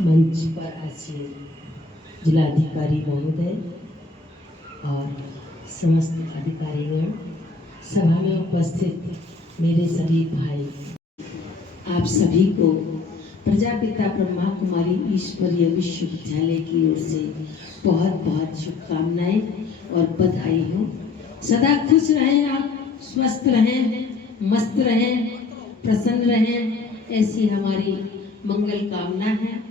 मंच पर आसीन जिलाधिकारी महोदय और समस्त अधिकारीगण, सभा में उपस्थित मेरे सभी भाई, आप सभी को प्रजापिता ब्रह्मा कुमारी ईश्वरीय विश्वविद्यालय की ओर से बहुत बहुत शुभकामनाएं और बधाई हो। सदा खुश रहें आप, स्वस्थ रहें, मस्त रहें, प्रसन्न रहें, ऐसी हमारी मंगल कामना है।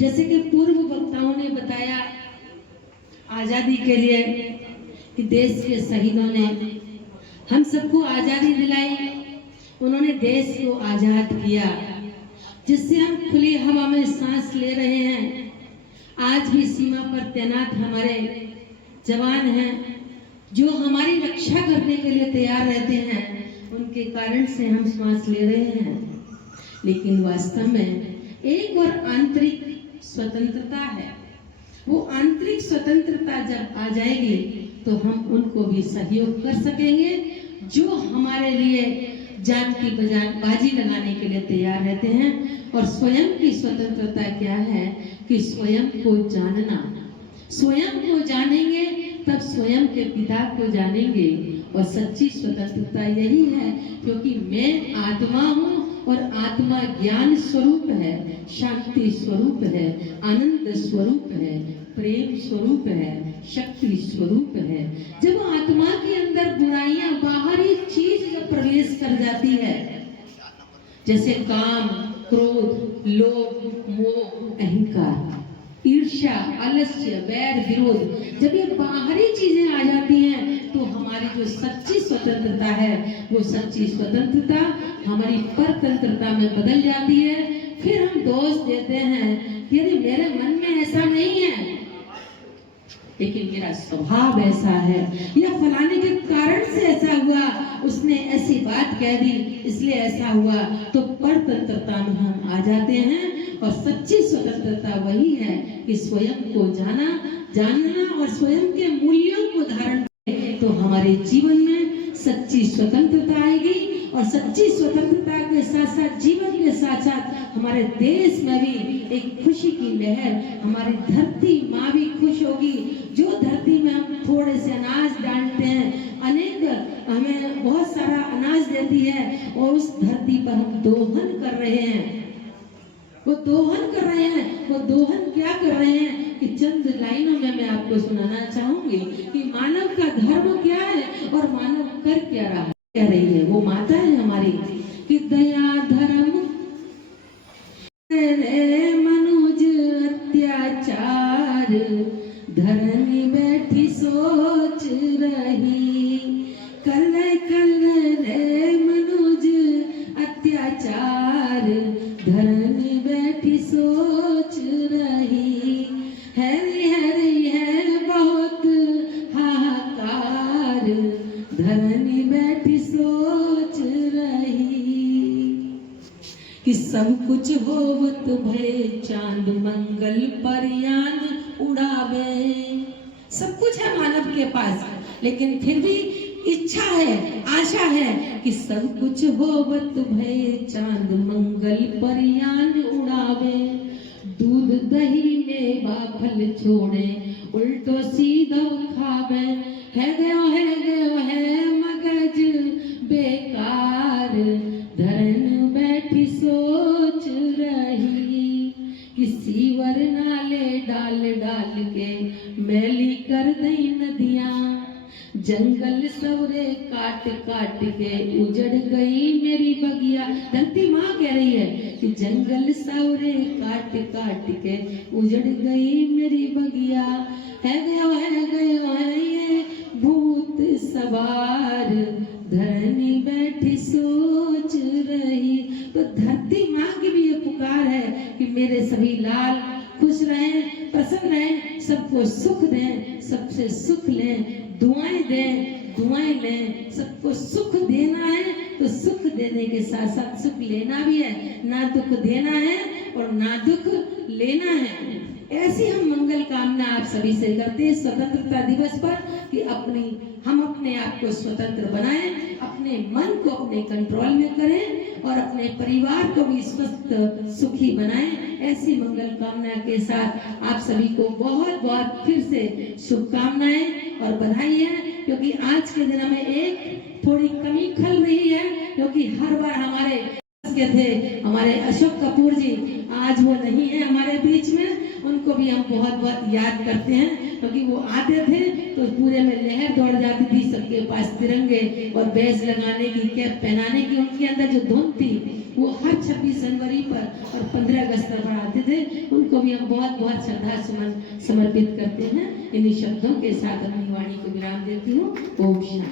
जैसे कि पूर्व वक्ताओं ने बताया, आजादी के लिए कि देश के शहीदों ने हम सबको आजादी दिलाई, उन्होंने देश को आजाद किया, जिससे हम खुली हवा में सांस ले रहे हैं। आज भी सीमा पर तैनात हमारे जवान हैं जो हमारी रक्षा करने के लिए तैयार रहते हैं, उनके कारण से हम सांस ले रहे हैं। लेकिन वास्तव में एक और आंतरिक स्वतंत्रता है। वो आंतरिक स्वतंत्रता जब आ जाएगी तो हम उनको भी सहयोग कर सकेंगे जो हमारे लिए जान की बाजी लगाने के लिए तैयार रहते हैं। और स्वयं की स्वतंत्रता क्या है कि स्वयं को जानना, स्वयं को जानेंगे तब स्वयं के पिता को जानेंगे। और सच्ची स्वतंत्रता यही है, क्योंकि मैं आत्मा हूँ और आत्मा ज्ञान स्वरूप है, शांति स्वरूप है, आनंद स्वरूप है, प्रेम स्वरूप है, शक्ति स्वरूप है। जब आत्मा के अंदर बुराइयां, बाहरी चीज जब प्रवेश कर जाती है, जैसे काम, क्रोध, लोभ, मोह, अहंकार, ईर्ष्या, आलस्य, वैर, विरोध, जब ये बाहरी चीजें आ जाती हैं तो हमारी जो सच्ची स्वतंत्रता है, वो सच्ची स्वतंत्रता हमारी परतंत्रता में बदल जाती है। फिर हम दोष देते हैं कि अरे मेरे मन में ऐसा नहीं है, लेकिन मेरा स्वभाव ऐसा है, या फलाने के कारण से ऐसा हुआ, उसने ऐसी बात कह दी इसलिए ऐसा हुआ। तो परतंत्रता में हम आ जाते हैं। और सच्ची स्वतंत्रता वही है कि स्वयं को जानना और स्वयं के मूल्यों को धारण करें, तो हमारे जीवन में सच्ची स्वतंत्रता आएगी। और सच्ची स्वतंत्रता के साथ साथ, जीवन के साथ साथ हमारे देश में भी एक खुशी की लहर, हमारी धरती माँ भी खुश होगी। जो धरती में हम थोड़े से अनाज डालते हैं, अनेक हमें बहुत सारा अनाज देती है, और उस धरती पर हम दोहन कर रहे हैं। वो दोहन कर रहे हैं, वो दोहन क्या कर रहे हैं कि चंद लाइनों में मैं आपको सुनाना चाहूंगी कि मानव का धर्म क्या है और मानव कर क्या रहा है, कह रही है वो माता है हमारी कि दया धर्म मनुज अत्याचार, धरनी बैठी सोच रही, कल कल रे मनुज अत्याचार, धरनी बैठी सोच रही, हरी हरी है बहुत हाहाकार, धरनी बैठी सोच रही कि सब कुछ होवत भय चांद मंगल पर यान उड़ावे। सब कुछ है मानव के पास, लेकिन फिर भी इच्छा है, आशा है कि सब कुछ होवत भय चांद मंगल पर यान उड़ावे। दूध दही में बाफल छोड़े उल्टो सीधो खावे, है गयो है मगज बेकार, धरन बैठी सोच रही कि सीवर नाले डाल डाल के मैली कर दई नदियां, जंगल सवरे काट काट के उजड़ गई मेरी बगिया। धरती माँ कह रही है कि जंगल सवरे काट काट के उजड़ गई मेरी बगिया, है गयो है ये भूत सवार, धरनी बैठी सोच रही। तो धरती माँ की भी ये पुकार है कि मेरे सभी लाल खुश रहें, प्रसन्न रहें, सबको सुख दें, सबसे सुख लें, दुआएं दें, दुआएं लें। सबको सुख देना है तो सुख देने के साथ साथ सुख लेना भी है, ना दुख देना है और ना दुख लेना है। ऐसी हम मंगल कामना आप सभी से करते हैं स्वतंत्रता दिवस पर कि हम अपने आप को स्वतंत्र बनाएं, अपने मन को अपने कंट्रोल में करें और अपने परिवार को भी स्वस्थ सुखी बनाएं। ऐसी मंगल कामना के साथ आप सभी को बहुत बहुत फिर से शुभकामनाएं और बधाई है, क्योंकि आज के दिन में एक थोड़ी कमी खल रही है, क्योंकि हर बार हमारे के थे हमारे अशोक कपूर जी, आज वो नहीं है हमारे बीच में। उनको भी हम बहुत बहुत याद करते हैं, क्योंकि वो आते थे तो पूरे में लहर दौड़ जाती थी, सबके पास तिरंगे और बैज लगाने की, कैप पहनाने की उनके अंदर जो धुन थी, वो हर 26 जनवरी पर और 15 अगस्त पर आते थे। उनको भी हम बहुत बहुत श्रद्धा सुमन समर्पित करते हैं। इन्हीं शब्दों के साथ अपनी वाणी को विराम देती हूँ। ओम शांति।